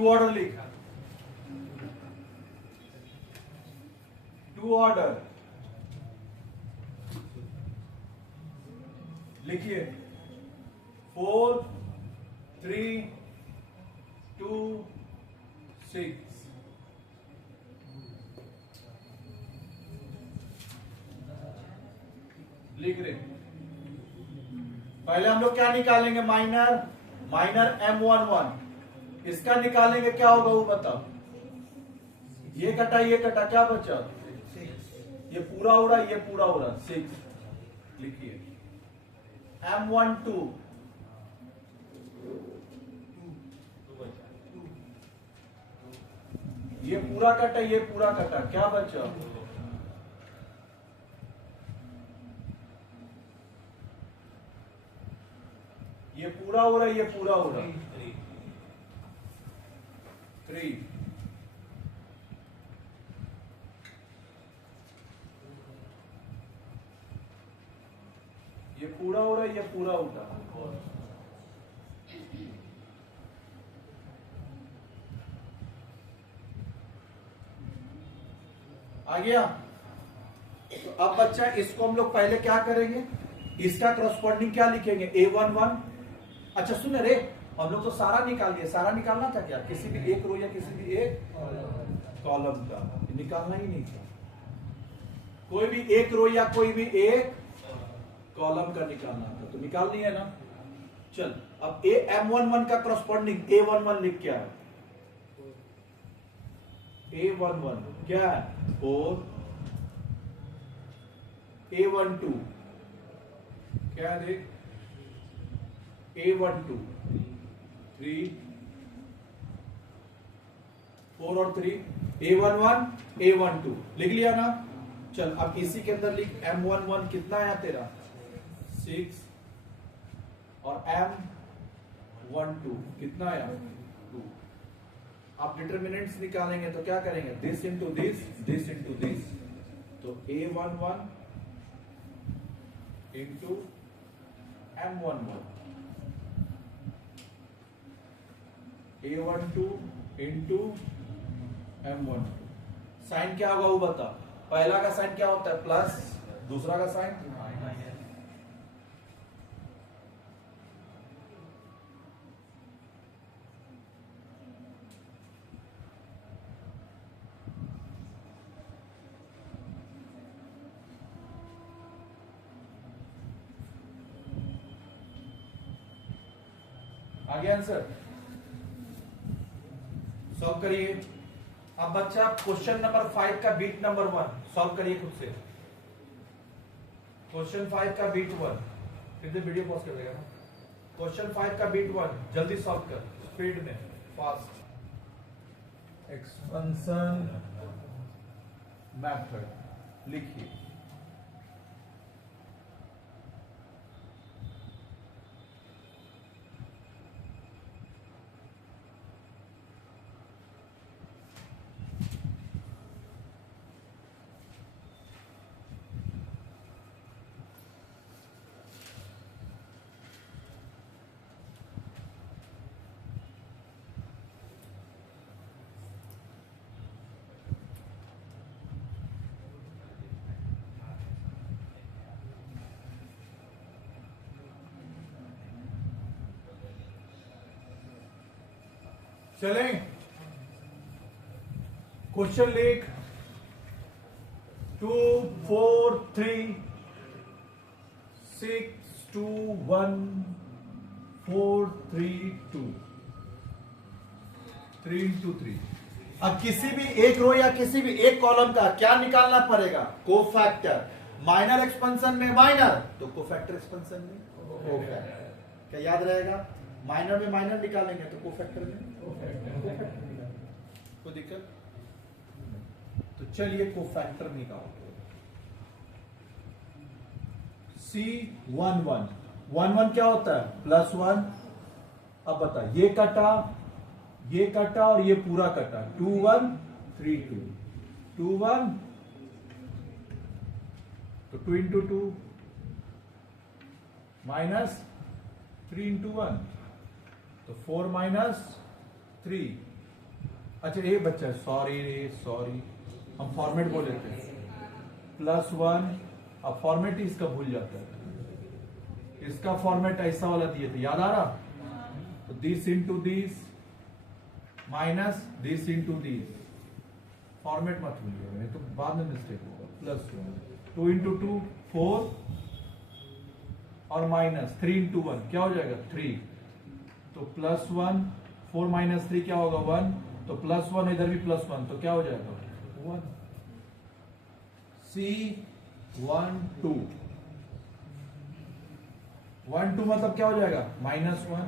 To order लिख, to order लिखिए 4 3 2 6। लिख रहे, पहले हम लोग क्या निकालेंगे, माइनर M11, इसका निकालेंगे, क्या होगा वो बताओ। ये कटा क्या बचा, ये पूरा उड़ा, ये पूरा उड़ा 6। लिखिए M12, ये पूरा कटा, ये पूरा कटा, क्या बचा, ये पूरा हो रहा है, ये पूरा हो रहा है 3। ये पूरा हो रहा है, ये पूरा होता है 4। आ गया। तो अब बच्चा इसको हम लोग पहले क्या करेंगे, इसका करस्पॉन्डिंग क्या लिखेंगे, A11। अच्छा सुन रे, हम लोग तो सारा निकाल दिया, सारा निकालना था क्या, किसी भी एक रो या किसी भी एक कॉलम का निकालना ही नहीं था, कोई भी एक रो या कोई भी एक कॉलम का निकालना था, तो निकाल दिया ना। चल अब M11 का करस्पॉन्डिंग A11 लिख, क्या है A11, क्या है 4, A12 क्या है देख, A12 3, 4 और 3 A11 A12 लिख लिया ना। चल अब इसी के अंदर लिख M11 कितना है तेरा 6 और M12 कितना है 2। आप डिटर्मिनेंट्स निकालेंगे तो क्या करेंगे, this into this, this into this, तो A11 into M11, A12 into M12। Sign क्या होगा वो बता, पहला का साइन क्या होता है प्लस, दूसरा का साइन आगे आंसर सॉल्व करिए। अब बच्चा क्वेश्चन नंबर 5 का बीट नंबर 1 सॉल्व करिए खुद से। क्वेश्चन 5 का बीट 1, फिर से वीडियो पॉज कर देगा ना। क्वेश्चन 5 का बीट 1 जल्दी सॉल्व कर, स्पीड में, फास्ट। एक्सपेंशन मेथड लिखिए। चलें, क्वेश्चन लिख 2 4 3 6 2 1 4 3 2 3 into 3। अब किसी भी एक रो या किसी भी एक कॉलम का क्या निकालना पड़ेगा, कोफैक्टर। माइनर एक्सपेंशन में माइनर, तो कोफैक्टर एक्सपेंशन में कोफैक्टर। क्या याद रहेगा, माइनर में माइनर निकालेंगे तो कोफैक्टर में कोफैक्टर। कोई दिक्कत, तो चलिए कोफैक्टर निकालो। C11 11 क्या होता है +1। अब बता, ये कटा और ये पूरा कटा, 2 1 3 2 2 1, तो 2 into 2 -3 into 1, तो 4 - 3 अच्छा ये बच्चा, सॉरी हम फॉर्मेट बोल लेते हैं +1। अब फॉर्मेट ही इसका भूल जाता है, इसका फॉर्मेट ऐसा वाला दिए थे, याद आ रहा? तो this into this minus this into this, format मत भूलिएगा नहीं तो बाद में मिस्टेक होगा। +1 2 इंटू 2 4 और माइनस 3 इंटू 1 क्या हो जाएगा 3, तो +1 4 माइनस 3 क्या होगा 1, तो +1 इधर भी +1 तो क्या हो जाएगा 1। C1 2 1 2 मतलब क्या हो जाएगा -1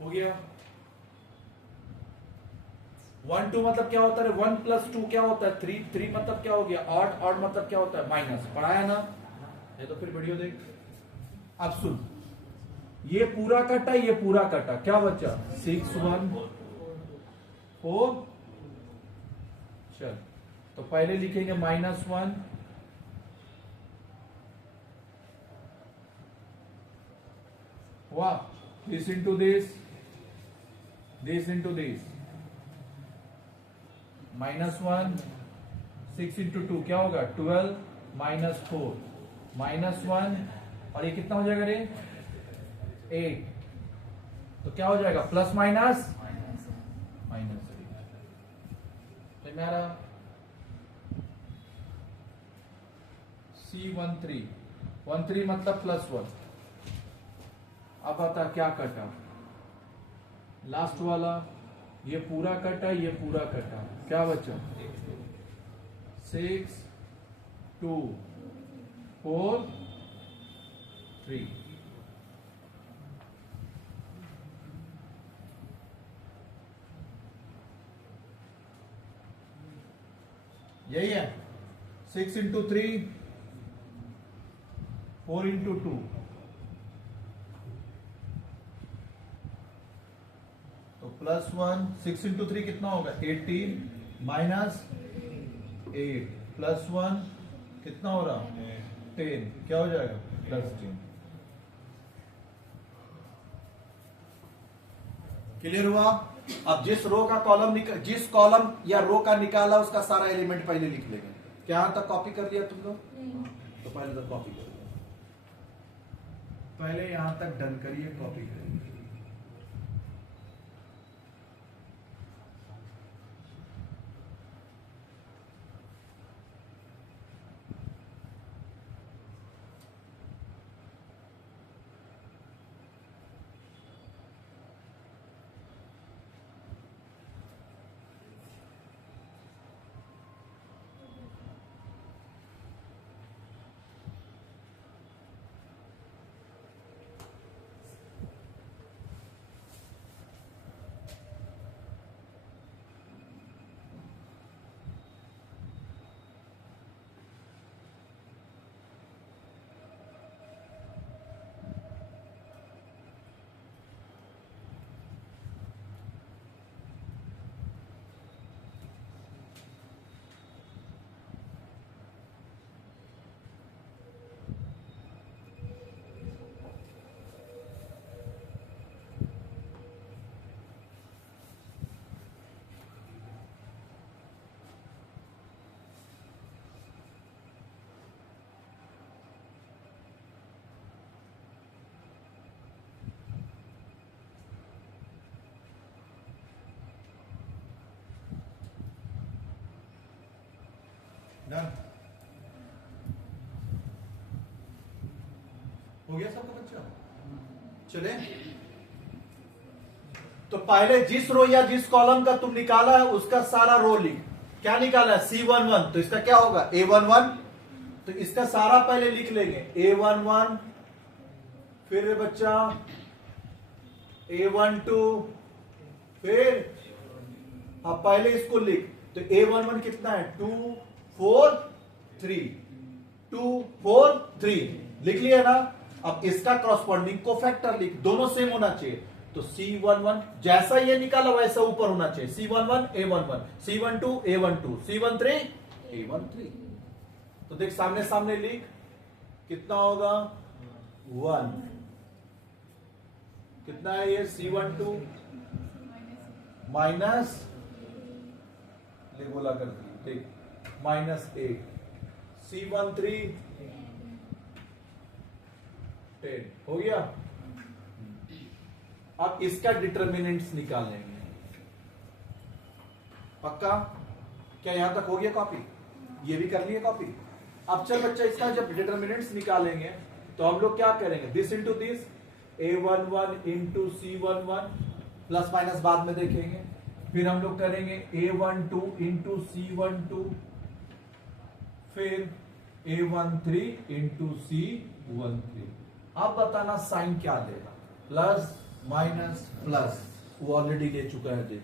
हो गया। 1 2 मतलब क्या होता है 1 + 2 क्या होता है 3 3 मतलब क्या हो गया ऑड, ऑड मतलब क्या होता है माइनस, पढ़ाया ना ये तो फिर वीडियो देख। अब सुन, ये पूरा कटा ये पूरा कटा, क्या बचा 6 1 4। चल तो पहले लिखेंगे -1 वाह, this into this into this -1 6 into 2 क्या होगा 12 -4 -1 और ये कितना हो जाएगा रे 8, तो क्या हो जाएगा प्लस माइनस माइनस। मेरा C13 13 मतलब +1। अब बता क्या कटा, लास्ट वाला ये पूरा कटा ये पूरा कटा, क्या बचा 6 2 4 3। यही है 6 इंटू 3 4 इंटू 2, तो +1 6 इंटू 3 कितना होगा 18 -8 +1 कितना हो रहा 10, क्या हो जाएगा +10। क्लियर हुआ? अब जिस रो का कॉलम जिस कॉलम या रो का निकाला उसका सारा एलिमेंट पहले लिख लेंगे। क्या यहां तक कॉपी कर लिया तुम लोग? तो पहले तक कॉपी कर लिया, पहले यहां तक डन करिए, कॉपी करिए। डन हो गया सबका बच्चा? चले तो पहले जिस रो या जिस कॉलम का तुम निकाला है उसका सारा रो लिख। क्या निकाला है C11, तो इसका क्या होगा A11, तो इसका सारा पहले लिख लेंगे A11, फिर बच्चा A12, फिर अब पहले इसको लिख, तो A11 कितना है 2 4 3 2 4 3 लिख लिया ना। अब इसका कॉरस्पॉन्डिंग कोफैक्टर लिख, दोनों सेम होना चाहिए, तो C11 जैसा ये निकाला वैसा ऊपर होना चाहिए, C11 A11 C12 A12 C13 A13। तो देख सामने सामने लिख, कितना होगा 1, कितना है ये C12 माइनस ले बोला कर दी, ठीक, -8 C13 10 हो गया। अब इसका डिटर्मिनेंट्स निकाल लेंगे। पक्का? क्या यहां तक हो गया कॉपी? ये भी कर लिए कॉपी। अब चल बच्चा इसका जब डिटर्मिनेंट्स निकालेंगे तो हम लोग क्या करेंगे, this into this, A11 into C11, plus minus बाद में देखेंगे। फिर हम लोग करेंगे A12 इंटू C12, फिर A13 इंटू C13। अब बताना साइन क्या देगा, प्लस माइनस प्लस, वो ऑलरेडी ले चुका है, देख,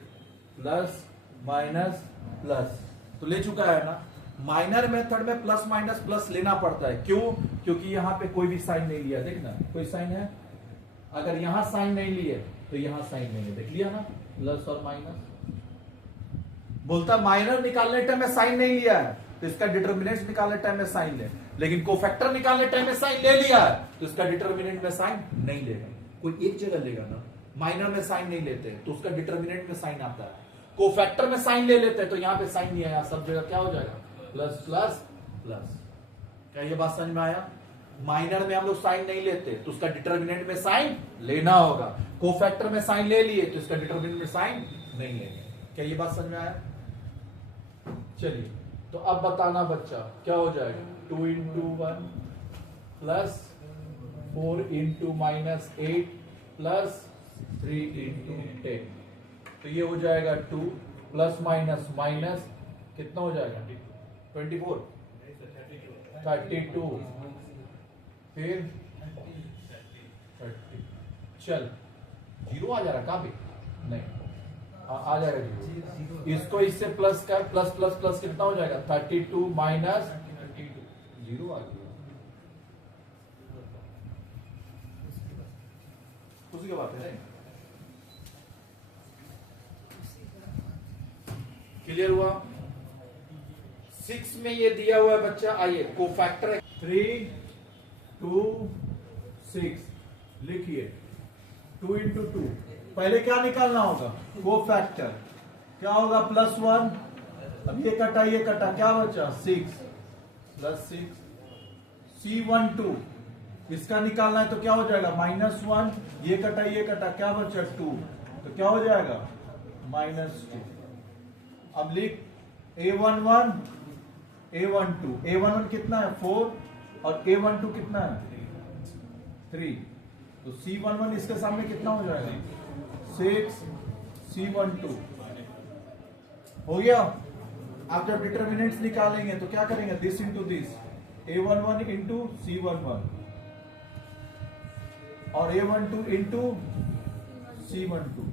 प्लस माइनस प्लस तो ले चुका है ना। माइनर मेथड में प्लस माइनस प्लस लेना पड़ता है, क्यों? क्योंकि यहां पे कोई भी साइन नहीं लिया, देखना कोई साइन है, अगर यहां साइन नहीं लिए तो यहां साइन नहीं है, देख लिया ना, प्लस और माइनस। बोलता माइनर निकालने टाइम में साइन नहीं लिया है तो इसका डिटर्मिनेंट निकालने टाइम में साइन ले, लेकिन कोफैक्टर निकालने टाइम में साइन ले लिया है तो इसका डिटर्मिनेंट में साइन नहीं लेगा, कोई एक जगह लेगा ना। माइनर में साइन नहीं लेते तो उसका डिटर्मिनेंट में साइन आता है, कोफैक्टर में साइन ले लेते हैं तो यहां पे साइन नहीं आया, सब जगह क्या हो जाएगा, प्लस प्लस प्लस। क्या ये बात समझ में आया? माइनर में हम लोग साइन नहीं लेते तो उसका डिटर्मिनेंट में साइन लेना होगा, कोफैक्टर में साइन ले लिए तो इसका डिटर्मिनेंट में साइन नहीं लेंगे। क्या ये बात समझ में आया? चलिए तो अब बताना बच्चा क्या हो जाएगा, 2 into 1 plus 4 into -8 plus 3 into 10, तो ये हो जाएगा 2 प्लस माइनस माइनस कितना हो जाएगा, 24 32, फिर 30। चल जीरो आ जा रहा कहाँ पे, नहीं आ जाएगा जीरो, इसको इससे प्लस कर, प्लस प्लस प्लस कितना हो जाएगा, 32 माइनस जीरो आ गया, उसी की बात है। क्लियर हुआ? 6 में ये दिया हुआ है बच्चा, आइए कोफैक्टर 3 2 6 लिखिए, 2 इंटू 2, पहले क्या निकालना होगा, कोफैक्टर, क्या होगा, +1, अब ये कटा क्या बचा, 6 प्लस 6, C12 इसका निकालना है तो क्या हो जाएगा, -1, ये कटा क्या बचा, 2, तो क्या हो जाएगा, -2। अब लिख A11 A12, A11 कितना है 4 और A12 कितना है 3, तो C11 इसके सामने कितना हो जाएगा 6, C12 हो गया। आप जब डिटर्मिनेंट्स निकालेंगे तो क्या करेंगे, this into this, A11 into C11 और A12 इंटू C12,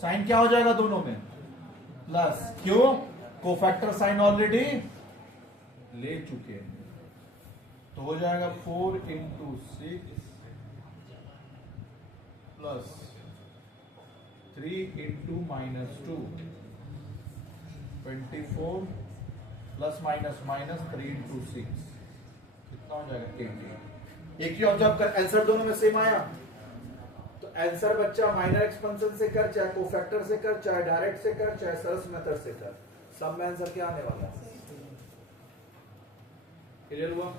साइन क्या हो जाएगा दोनों में, प्लस, क्यों, कोफैक्टर साइन ऑलरेडी ले चुके हैं, तो हो जाएगा 4 into 6 plus 3 into -2, 24 plus minus minus 3 into 6 कितना हो जाएगा, 18। एक ही ऑब्जर्व कर, आंसर दोनों में सेम आया, तो आंसर बच्चा माइनर एक्सपेंशन से कर, चाहे कोफैक्टर से कर, चाहे डायरेक्ट से कर, चाहे सरस मेथड से कर, सब में आंसर क्या आने वाला है। क्लियर हुआ?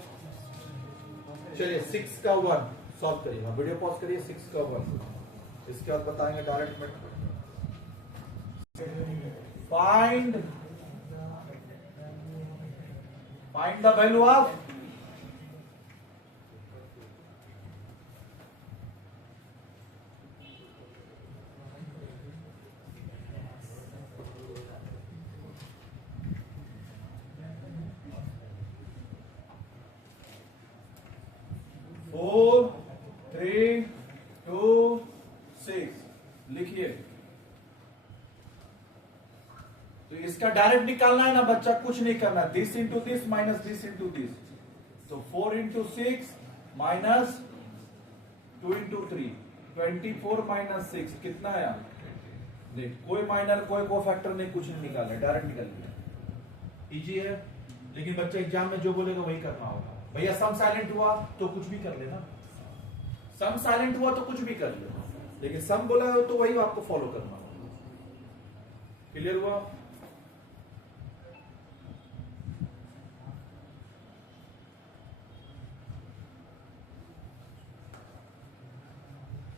चलिए 6 का 1 सॉल्व करिए, वीडियो पॉज करिए, 6 का 1, इसके बाद बताएंगे direct method. Find the value of four 3 2 6 लिखिए। तो इसका डायरेक्ट निकालना है ना बच्चा, कुछ नहीं करना, this into this minus this into this, तो 4 इंटू 6 माइनस 2 इंटू 3, 24 माइनस 6 कितना है, देख कोई माइनर कोई कोफैक्टर नहीं, कुछ नहीं निकालना, डायरेक्ट निकल गया, इजी है। लेकिन बच्चा एग्जाम में जो बोलेगा वही करना होगा। भैया सम साइलेंट हुआ तो कुछ भी कर लेना, सम साइलेंट हुआ तो कुछ भी कर ले, लेकिन सम बोला हो तो वही आपको फॉलो करना होगा। क्लियर हुआ?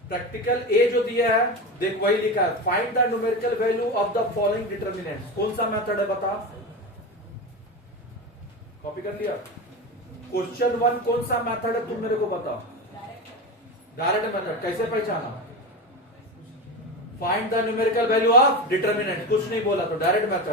प्रैक्टिकल ए जो दिया है देख वही लिखा है, find the numerical value of the following determinants. कौन सा मेथड है बता, कॉपी कर लिया? क्वेश्चन 1 कौन सा मेथड है तुम मेरे को बताओ। Direct method. कैसे पहचाना? Find the numerical value of determinant, कुछ नहीं बोला तो डायरेक्ट मेथड।